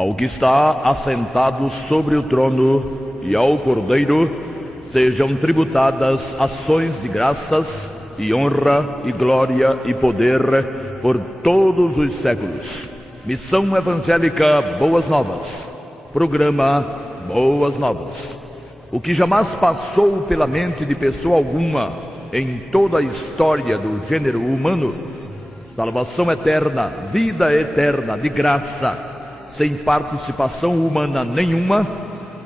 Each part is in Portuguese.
ao que está assentado sobre o trono e ao Cordeiro sejam tributadas ações de graças e honra e glória e poder por todos os séculos. Missão Evangélica Boas Novas. Programa Boas Novas. O que jamais passou pela mente de pessoa alguma em toda a história do gênero humano, salvação eterna, vida eterna de graça, sem participação humana nenhuma,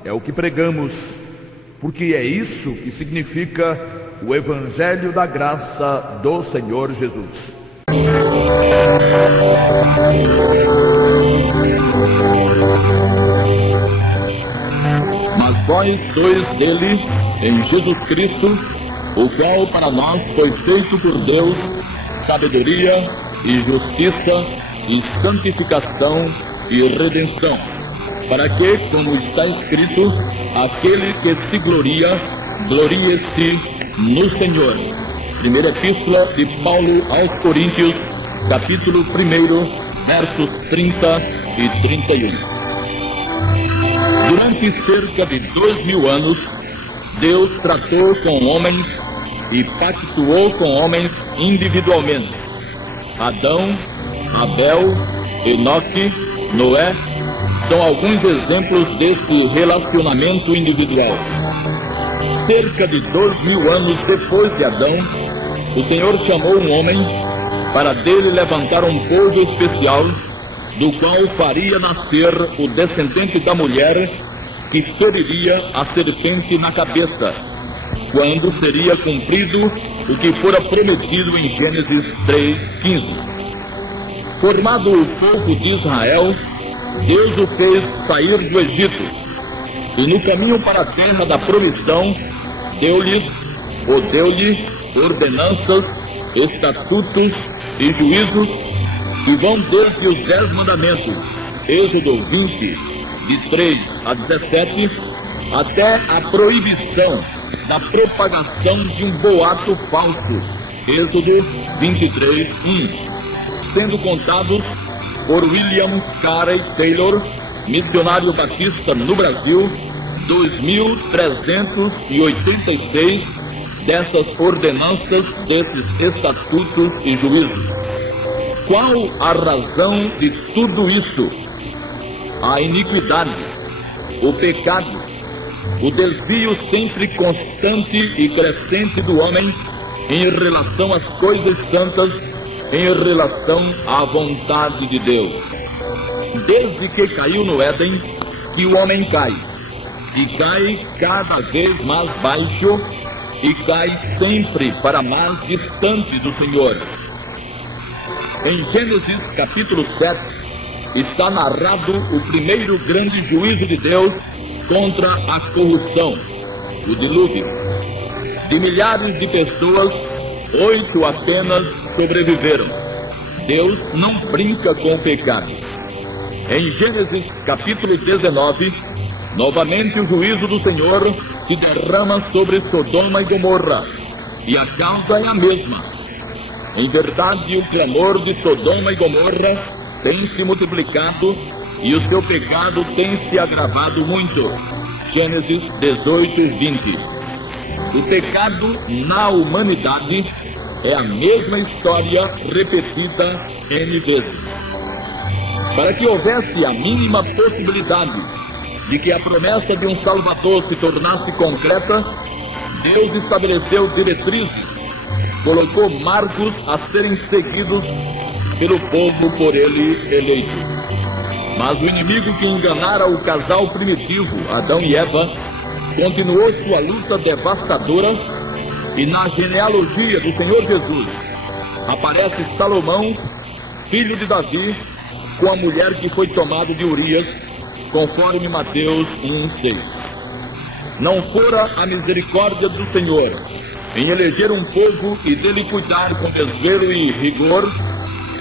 é o que pregamos, porque é isso que significa o Evangelho da Graça do Senhor Jesus. Mas vós sois dele, em Jesus Cristo, o qual para nós foi feito por Deus sabedoria e justiça e santificação e redenção, para que, como está escrito, aquele que se gloria, glorie-se no Senhor. Primeira Epístola de Paulo aos Coríntios, capítulo 1, versos 30 e 31. Durante cerca de 2000 anos, Deus tratou com homens e pactuou com homens individualmente. Adão, Abel, Enoque, Noé são alguns exemplos desse relacionamento individual. Cerca de 2000 anos depois de Adão, o Senhor chamou um homem para dele levantar um povo especial, do qual faria nascer o descendente da mulher que feriria a serpente na cabeça, quando seria cumprido o que fora prometido em Gênesis 3:15. Formado o povo de Israel, Deus o fez sair do Egito, e no caminho para a terra da promissão, deu-lhe ordenanças, estatutos e juízos que vão desde os 10 mandamentos, Êxodo 20, de 3 a 17, até a proibição da propagação de um boato falso, Êxodo 23:1, sendo contados por William Carey Taylor, missionário batista no Brasil, 2.386 dessas ordenanças, desses estatutos e juízos. Qual a razão de tudo isso? A iniquidade, o pecado, o desvio sempre constante e crescente do homem em relação às coisas santas, em relação à vontade de Deus. Desde que caiu no Éden, que o homem cai, e cai cada vez mais baixo, e cai sempre para mais distante do Senhor. Em Gênesis capítulo 7, está narrado o primeiro grande juízo de Deus contra a corrupção, o dilúvio. De milhares de pessoas, 8 apenas sobreviveram. Deus não brinca com o pecado. Em Gênesis capítulo 19, novamente o juízo do Senhor se derrama sobre Sodoma e Gomorra, e a causa é a mesma. Em verdade, o clamor de Sodoma e Gomorra tem se multiplicado e o seu pecado tem se agravado muito. Gênesis 18:20. O pecado na humanidade é a mesma história repetida N vezes. Para que houvesse a mínima possibilidade de que a promessa de um Salvador se tornasse concreta, Deus estabeleceu diretrizes, colocou marcos a serem seguidos pelo povo por ele eleito. Mas o inimigo que enganara o casal primitivo, Adão e Eva, continuou sua luta devastadora, e na genealogia do Senhor Jesus aparece Salomão, filho de Davi, com a mulher que foi tomada de Urias, conforme Mateus 1:6. Não fora a misericórdia do Senhor em eleger um povo e dele cuidar com desvelo e rigor,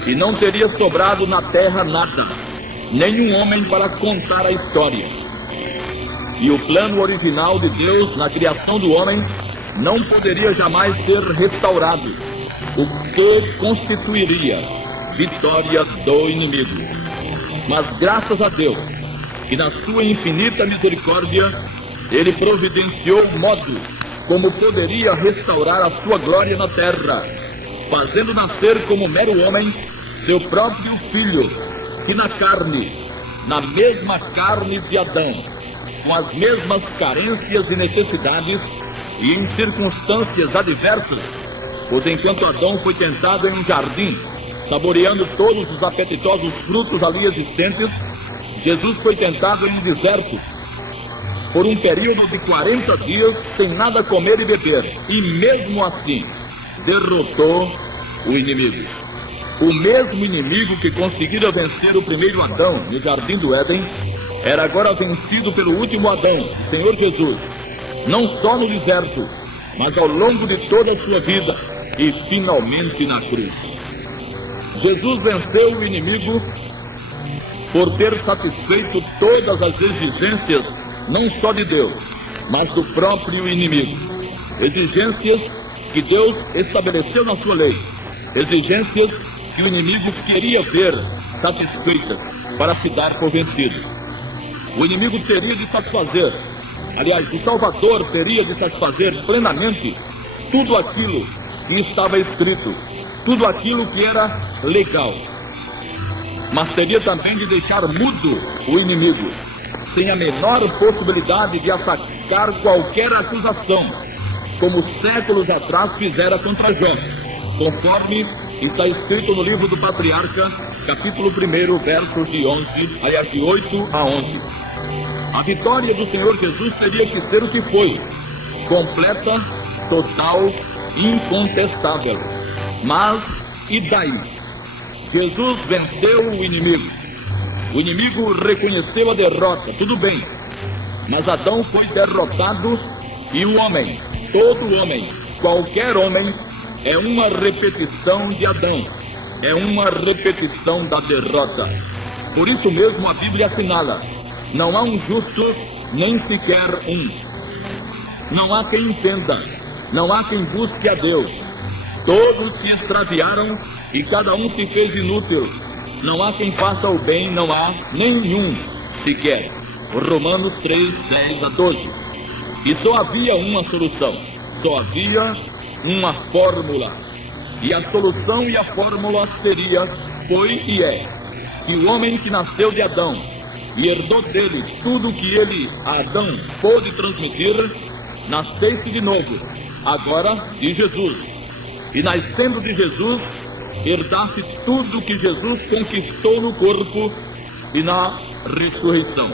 e não teria sobrado na terra nada, nenhum homem para contar a história. E o plano original de Deus na criação do homem não poderia jamais ser restaurado, o que constituiria vitória do inimigo. Mas graças a Deus, que na sua infinita misericórdia ele providenciou o modo como poderia restaurar a sua glória na terra, fazendo nascer como mero homem seu próprio filho, que na mesma carne de Adão, com as mesmas carências e necessidades e em circunstâncias adversas, pois enquanto Adão foi tentado em um jardim, saboreando todos os apetitosos frutos ali existentes, Jesus foi tentado em um deserto, por um período de 40 dias, sem nada comer e beber, e mesmo assim, derrotou o inimigo. O mesmo inimigo que conseguira vencer o primeiro Adão no Jardim do Éden, era agora vencido pelo último Adão, o Senhor Jesus, não só no deserto, mas ao longo de toda a sua vida, e finalmente na cruz. Jesus venceu o inimigo por ter satisfeito todas as exigências, não só de Deus, mas do próprio inimigo. Exigências que Deus estabeleceu na sua lei, exigências que o inimigo queria ver satisfeitas para se dar por vencido. O inimigo teria de satisfazer, aliás, o Salvador teria de satisfazer plenamente tudo aquilo que estava escrito, tudo aquilo que era legal, mas teria também de deixar mudo o inimigo, sem a menor possibilidade de assacar qualquer acusação, como séculos atrás fizera contra Jó, conforme está escrito no livro do Patriarca, capítulo 1, versos de 8 a 11. A vitória do Senhor Jesus teria que ser o que foi: completa, total, incontestável. Mas, e daí? Jesus venceu o inimigo. O inimigo reconheceu a derrota, tudo bem. Mas Adão foi derrotado e o homem, todo homem, qualquer homem, é uma repetição de Adão. É uma repetição da derrota. Por isso mesmo a Bíblia assinala: não há um justo, nem sequer um. Não há quem entenda, não há quem busque a Deus. Todos se extraviaram e cada um se fez inútil. Não há quem faça o bem, não há nenhum sequer. Romanos 3, 10 a 12. E só havia uma solução, só havia uma fórmula. E a solução e a fórmula foi e é que o homem que nasceu de Adão e herdou dele tudo o que ele, Adão, pôde transmitir, nascesse de novo, agora de Jesus. E nascendo de Jesus, herdasse tudo que Jesus conquistou no corpo e na ressurreição.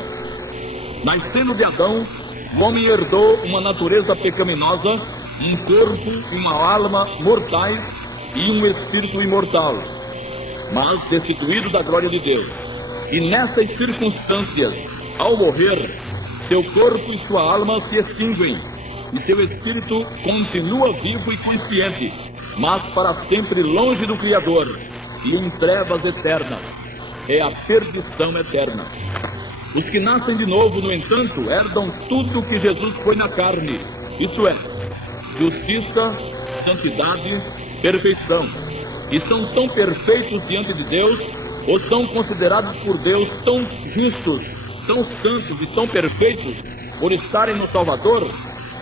Nascendo de Adão, o homem herdou uma natureza pecaminosa, um corpo e uma alma mortais e um espírito imortal, mas destituído da glória de Deus. E nessas circunstâncias, ao morrer, seu corpo e sua alma se extinguem, e seu espírito continua vivo e consciente, mas para sempre longe do Criador, e em trevas eternas. É a perdição eterna. Os que nascem de novo, no entanto, herdam tudo que Jesus foi na carne, isto é, justiça, santidade, perfeição. E são tão perfeitos diante de Deus, ou são considerados por Deus tão justos, tão santos e tão perfeitos, por estarem no Salvador,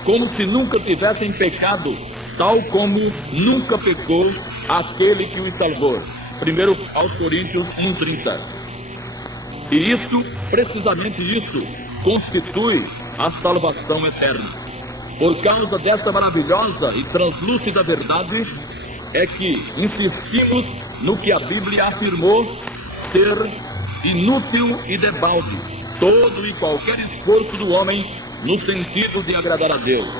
como se nunca tivessem pecado, tal como nunca pecou aquele que os salvou. 1 aos Coríntios 1:30. E isso, precisamente isso, constitui a salvação eterna. Por causa dessa maravilhosa e translúcida verdade, é que insistimos no que a Bíblia afirmou ser inútil e debalde todo e qualquer esforço do homem no sentido de agradar a Deus.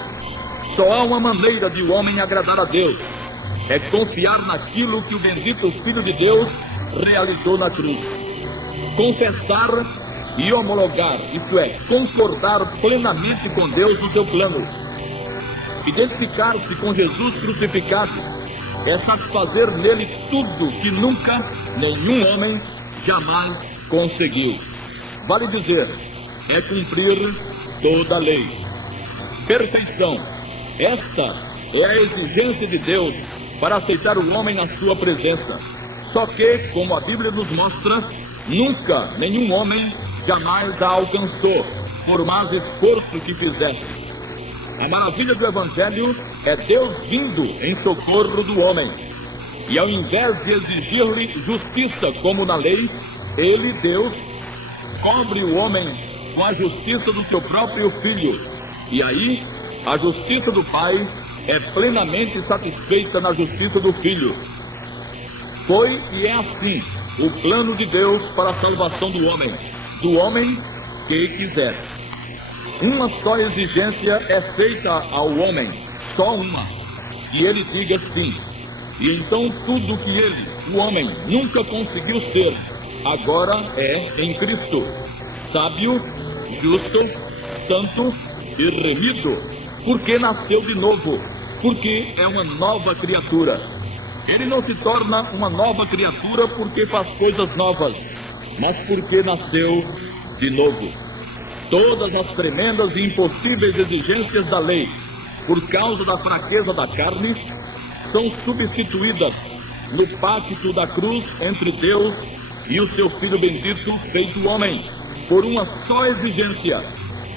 Só há uma maneira de o homem agradar a Deus: é confiar naquilo que o bendito Filho de Deus realizou na cruz. Confessar e homologar, isto é, concordar plenamente com Deus no seu plano. Identificar-se com Jesus crucificado é satisfazer nele tudo que nunca nenhum homem jamais conseguiu. Vale dizer, é cumprir toda a lei. Perfeição. Esta é a exigência de Deus para aceitar o homem na sua presença. Só que, como a Bíblia nos mostra, nunca nenhum homem jamais a alcançou, por mais esforço que fizesse. A maravilha do Evangelho é Deus vindo em socorro do homem. E ao invés de exigir-lhe justiça como na lei, ele, Deus, cobre o homem com a justiça do seu próprio Filho. E aí, a justiça do Pai é plenamente satisfeita na justiça do Filho. Foi e é assim o plano de Deus para a salvação do homem que quiser. Uma só exigência é feita ao homem, só uma, e ele diga sim. E então tudo que ele, o homem, nunca conseguiu ser, agora é em Cristo, sábio, justo, santo e remido, porque nasceu de novo, porque é uma nova criatura. Ele não se torna uma nova criatura porque faz coisas novas, mas porque nasceu de novo. Todas as tremendas e impossíveis exigências da lei, por causa da fraqueza da carne, são substituídas no pacto da cruz entre Deus e o seu Filho bendito feito homem, por uma só exigência: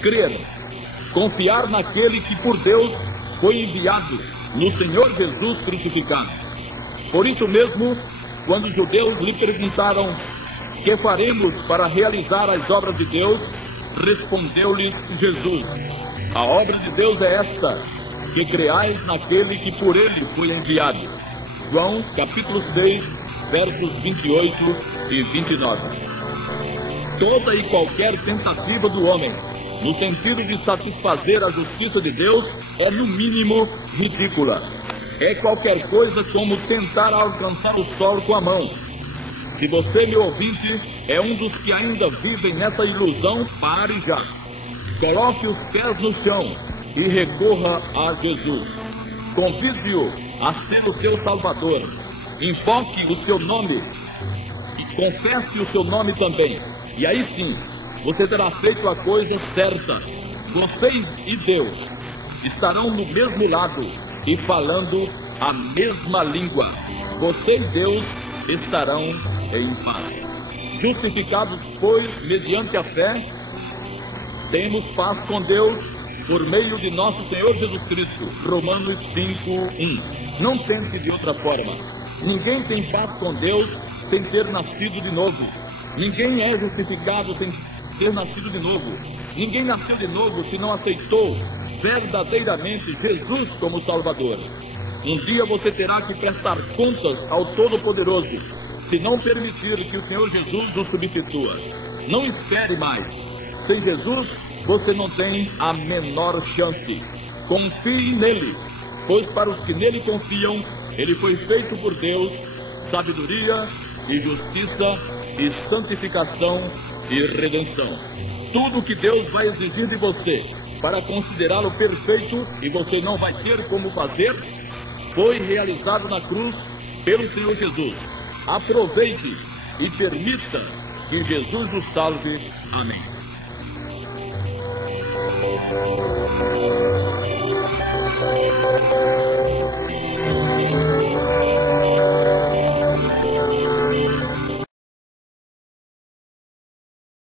crer, confiar naquele que por Deus foi enviado, no Senhor Jesus crucificado. Por isso mesmo, quando os judeus lhe perguntaram: que faremos para realizar as obras de Deus? Respondeu-lhes Jesus: a obra de Deus é esta, que creais naquele que por ele foi enviado. João capítulo 6, versos 28 e 29. Toda e qualquer tentativa do homem, no sentido de satisfazer a justiça de Deus, é no mínimo ridícula. É qualquer coisa como tentar alcançar o sol com a mão. Se você, meu ouvinte, é um dos que ainda vivem nessa ilusão, pare já. Coloque os pés no chão e recorra a Jesus. Convide-o a ser o seu Salvador. Invoque o seu nome e confesse o seu nome também. E aí sim, você terá feito a coisa certa. Vocês e Deus estarão no mesmo lado e falando a mesma língua. Você e Deus estarão em paz. Justificados, pois, mediante a fé, temos paz com Deus por meio de nosso Senhor Jesus Cristo. Romanos 5:1. Não tente de outra forma. Ninguém tem paz com Deus sem ter nascido de novo. Ninguém é justificado sem ter nascido de novo. Ninguém nasceu de novo se não aceitou verdadeiramente Jesus como Salvador. Um dia você terá que prestar contas ao Todo-Poderoso, se não permitir que o Senhor Jesus o substitua. Não espere mais. Sem Jesus, você não tem a menor chance. Confie nele, pois para os que nele confiam, ele foi feito por Deus sabedoria e justiça e santificação e redenção. Tudo que Deus vai exigir de você para considerá-lo perfeito, e você não vai ter como fazer, foi realizado na cruz pelo Senhor Jesus. Aproveite e permita que Jesus o salve. Amém.